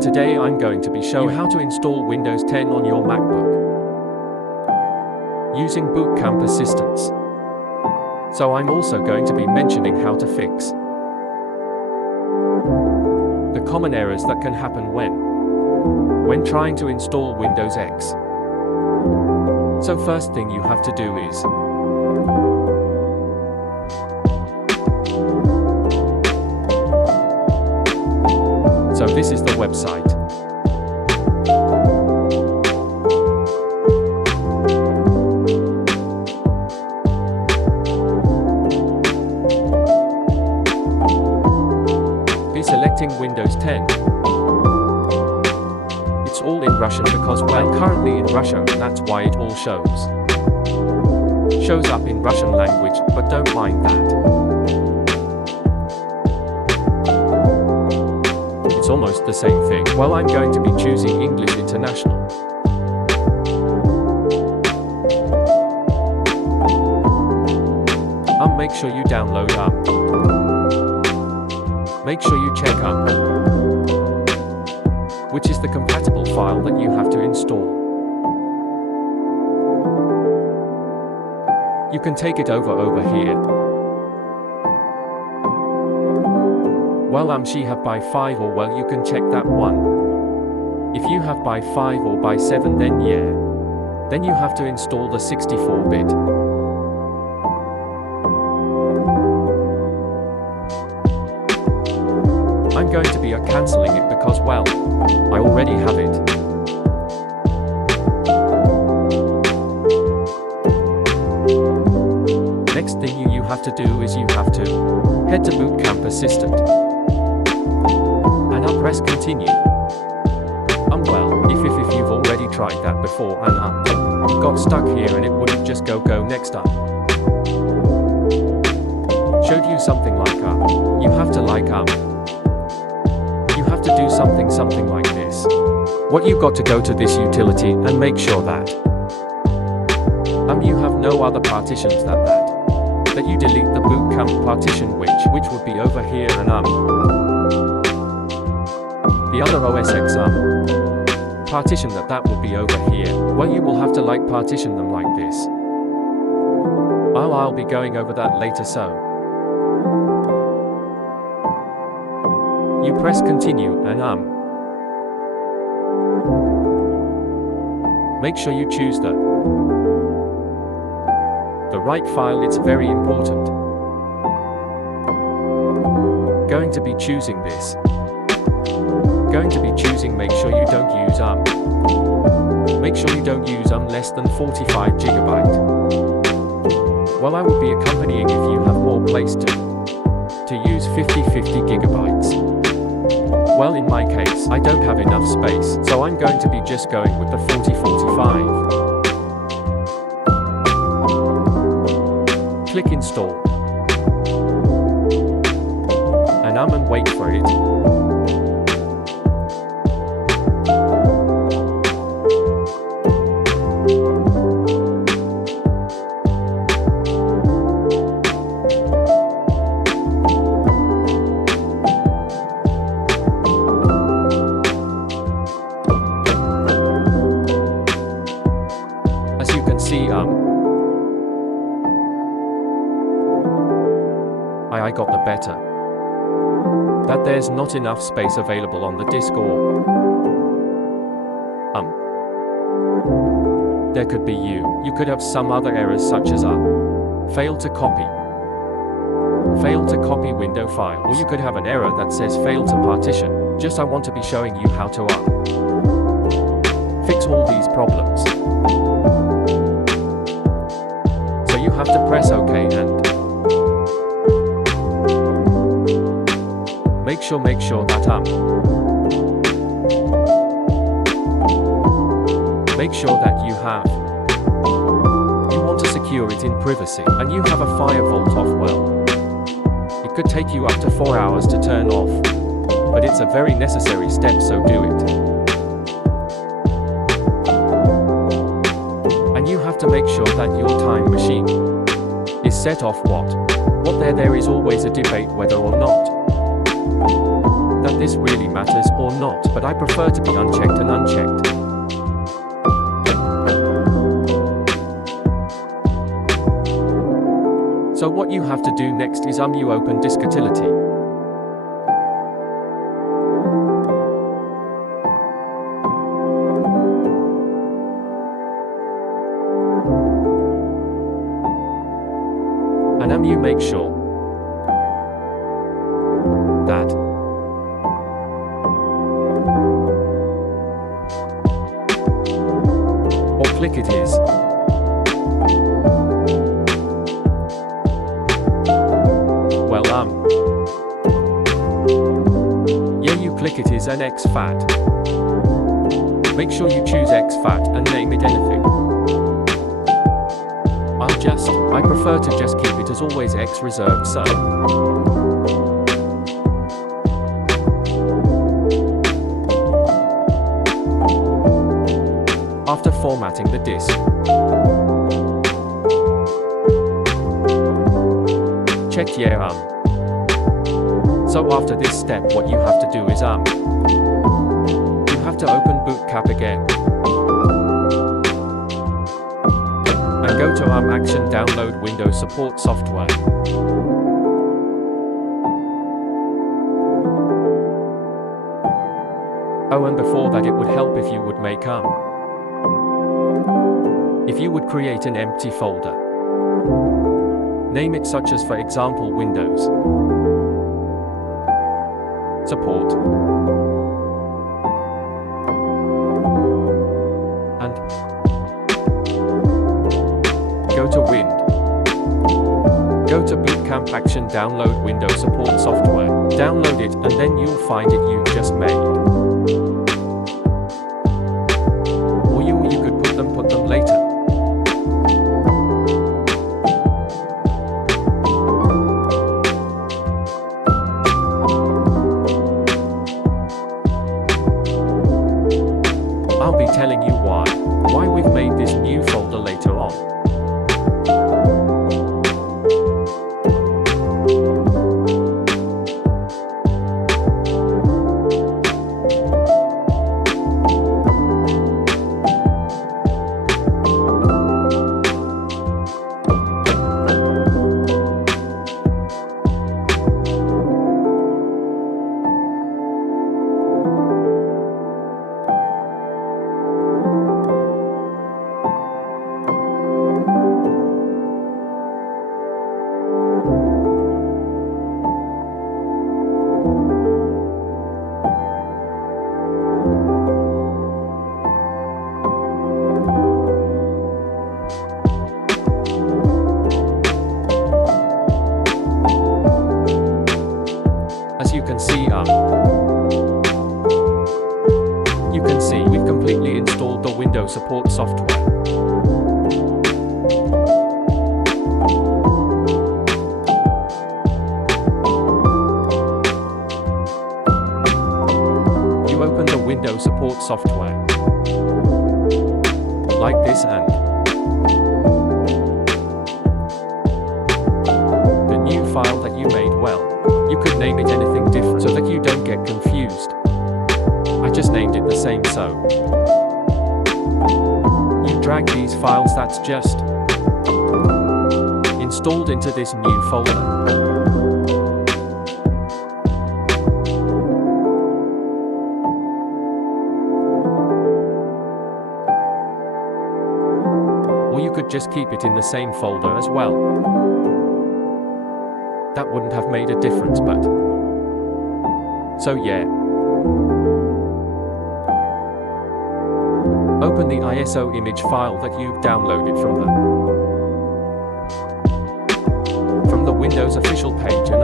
and today I'm going to be showing you how to install Windows 10 on your MacBook using Boot Camp assistance. So I'm also going to be mentioning how to fix the common errors that can happen when trying to install Windows X. So first thing you have to do is so this is the website. Be selecting Windows 10. It's all in Russian because I'm currently in Russia, that's why it all shows up in Russian language, but don't mind that. It's almost the same thing. Well, I'm going to be choosing English International. Make sure you download make sure you check which is the compatible file that you have to install. You can take it over here. Well, she have by 5 or well, you can check that one. If you have by 5 or by 7, then yeah. Then you have to install the 64-bit. I'm going to be cancelling it because, well, I already have it. Next thing you have to do is you have to head to Boot Camp Assistant. And I'll press continue. Well, if you've already tried that before and you got stuck here and it wouldn't just go next up. Showed you something like you have to you have to do something like this. What you got to go to this utility and make sure that you have no other partitions that you delete the Boot Camp partition which would be over here and the other OS X partition that would be over here. Well, you will have to partition them like this. I'll be going over that later, so you press continue and make sure you choose the right file. It's very important. Going to be choosing this. Going to be choosing, make sure you don't use less than 45 GB. Well, I would be accompanying if you have more place to use 50 GB. Well, in my case, I don't have enough space, so I'm going to be just going with the 40-45. Click install. And wait for it. As you can see, I got the better. That there's not enough space available on the disk, or there could be you could have some other errors such as failed to copy window files, or you could have an error that says failed to partition. I want to be showing you how to fix all these problems. So you have to press OK and make sure that you want to secure it in privacy, and you have a firewall off. Well, it could take you up to 4 hours to turn off, but it's a very necessary step, so do it. And you have to make sure that your time machine is set off. What there is always a debate whether or not that this really matters or not, but I prefer to be unchecked and unchecked. So what you have to do next is you open disk utility. And you make sure that or click it is. Well, yeah, you click it is an exFAT. Make sure you choose exFAT and name it anything. I prefer to just keep it as always X reserved, so. After formatting the disk, check yeah. So after this step, what you have to do is you have to open bootcap again. And go to action download Windows support software. Oh, and before that it would help if you would make if you would create an empty folder. Name it such as, for example, Windows Support. And go to Go to Bootcamp Action, download Windows Support software. Download it, and then you'll find it you've just made. Or you could put them later. I'll be telling you why we've made this new folder later on. As you can see we've completely installed the Windows Support software. You open the Windows Support software like this, and the new file that you made, well, you could name it anything different so that you don't get confused. I just named it the same, so you drag these files that's just installed into this new folder. Or you could just keep it in the same folder as well. That wouldn't have made a difference, but so yeah. Open the ISO image file that you've downloaded from the Windows official page, and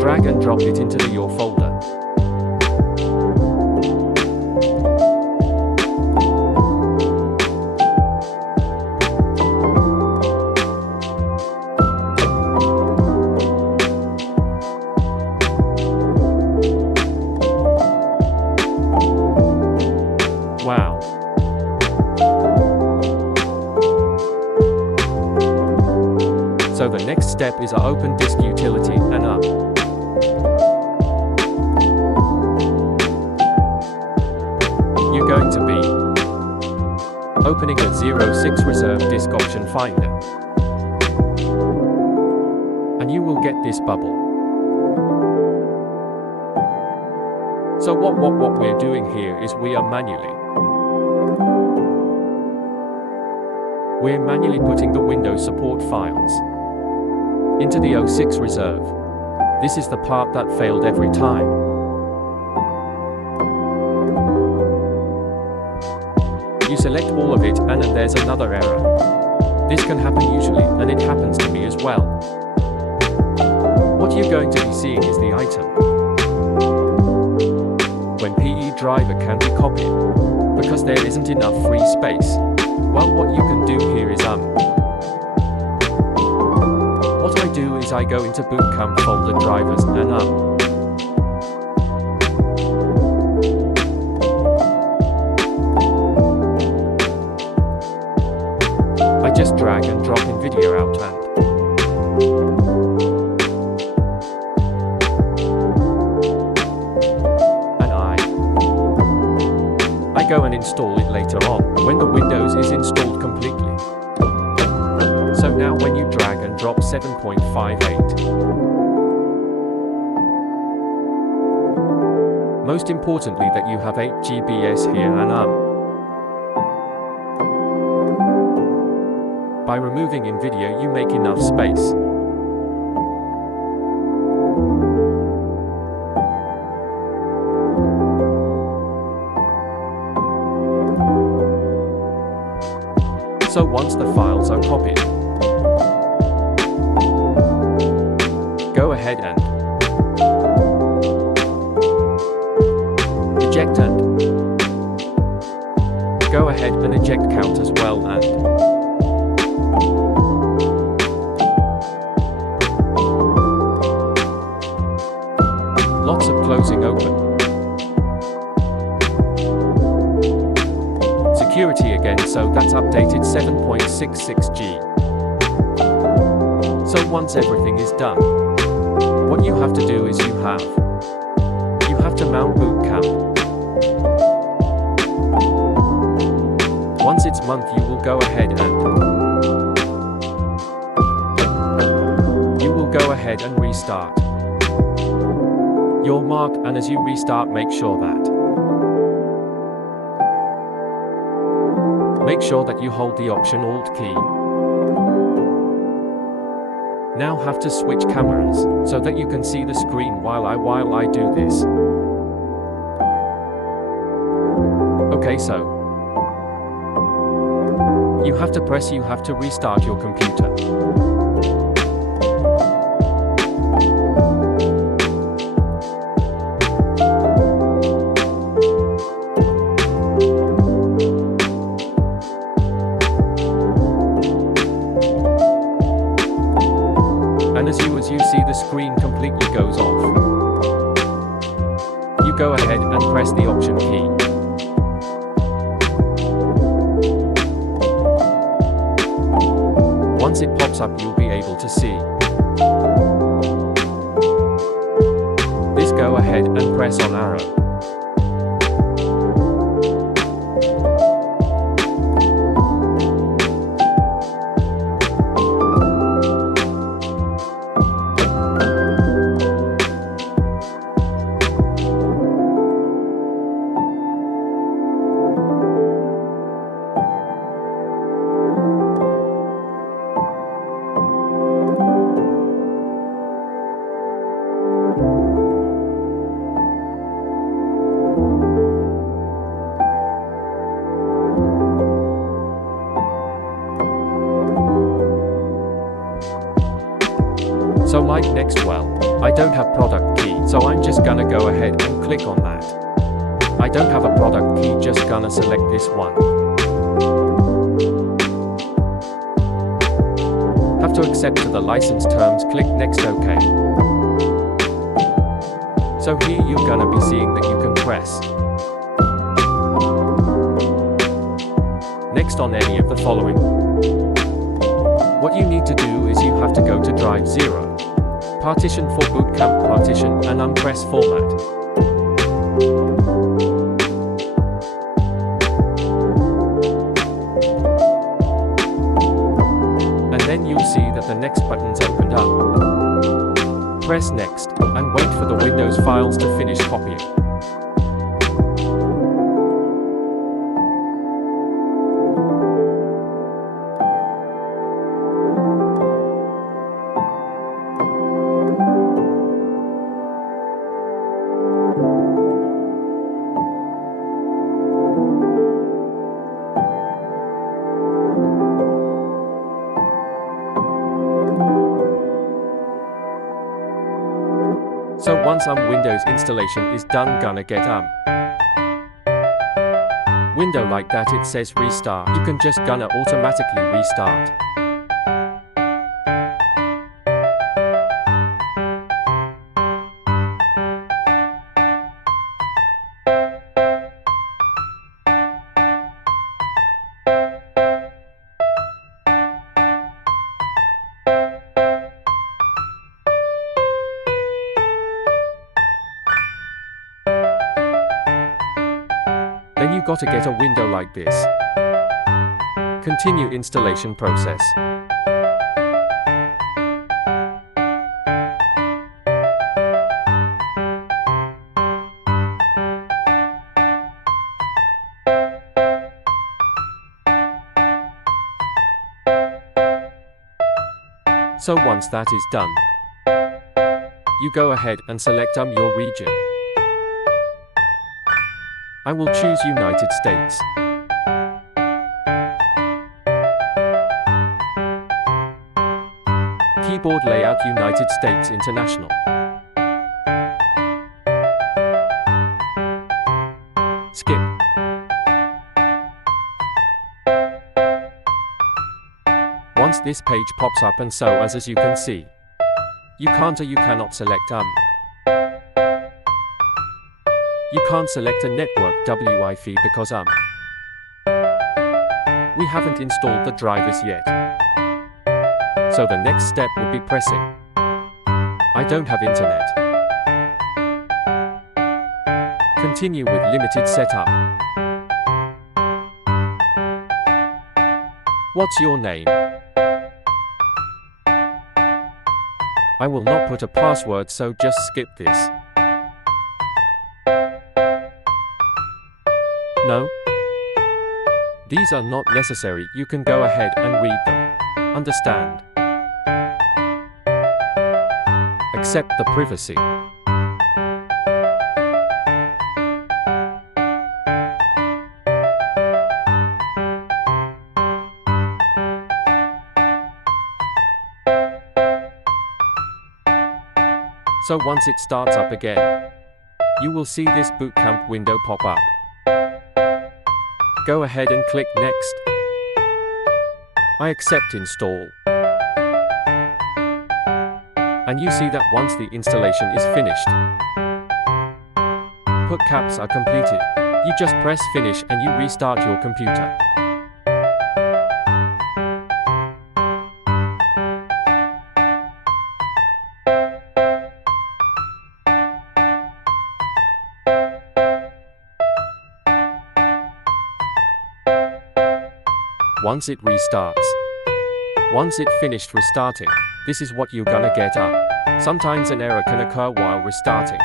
drag and drop it into your folder. Wow. step is our Open Disk Utility and up. You're going to be opening a 06 Reserve Disk Option Finder. And you will get this bubble. So what we're doing here is we're manually putting the Windows support files into the 06 Reserve. This is the part that failed every time. You select all of it and then there's another error. This can happen usually, and it happens to me as well. What you're going to be seeing is the item. When PE driver can be copied, because there isn't enough free space. Well, what you can do here is what I do is I go into Bootcamp folder drivers and I just drag and drop NVIDIA out and I go and install it later on, when the Windows is installed completely. So now when you drag and drop 7.58. Most importantly that you have 8 GBs here and by removing NVIDIA you make enough space. So once the files are copied, go ahead and eject and go ahead and eject count as well and lots of closing open. Security again, so that's updated 7.66G. So once everything is done, what you have to do is you have to mount Bootcamp. Once it's month you will go ahead and restart your Mac, and as you restart make sure that you hold the Option Alt key. Now have to switch cameras so that you can see the screen while I do this. Okay, so you have to restart your computer. And as you see the screen completely goes off. You go ahead and press the Option key. Once it pops up you'll be able to see this. Go ahead and press on arrow. So like next, well, I don't have product key, so I'm just gonna go ahead and click on that. I don't have a product key, just gonna select this one. Have to accept to the license terms, click next, OK. So here you're gonna be seeing that you can press next on any of the following. What you need to do is you have to go to drive 0. Partition for bootcamp partition and unpress format. And then you'll see that the next button's opened up. Press next, and wait for the Windows files to finish copying. So once Windows installation is done, gonna get window like that, it says restart. You can just gonna automatically restart. Then you gotta get a window like this. Continue installation process. So once that is done, you go ahead and select your region. I will choose United States. Keyboard layout United States International. Skip. Once this page pops up, and so as you can see, you cannot select You can't select a network Wi-Fi because we haven't installed the drivers yet. So the next step would be pressing I don't have internet. Continue with limited setup. What's your name? I will not put a password, so just skip this. No? These are not necessary, you can go ahead and read them. Understand? Accept the privacy. So once it starts up again, you will see this bootcamp window pop up. Go ahead and click Next. I accept install. And you see that once the installation is finished, bootcamps are completed. You just press finish and you restart your computer. Once it restarts. Once it finished restarting, this is what you're gonna get Sometimes an error can occur while restarting.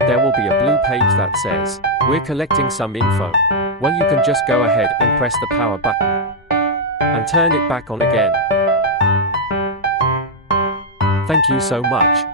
There will be a blue page that says, "We're collecting some info." Well, you can just go ahead and press the power button and turn it back on again. Thank you so much.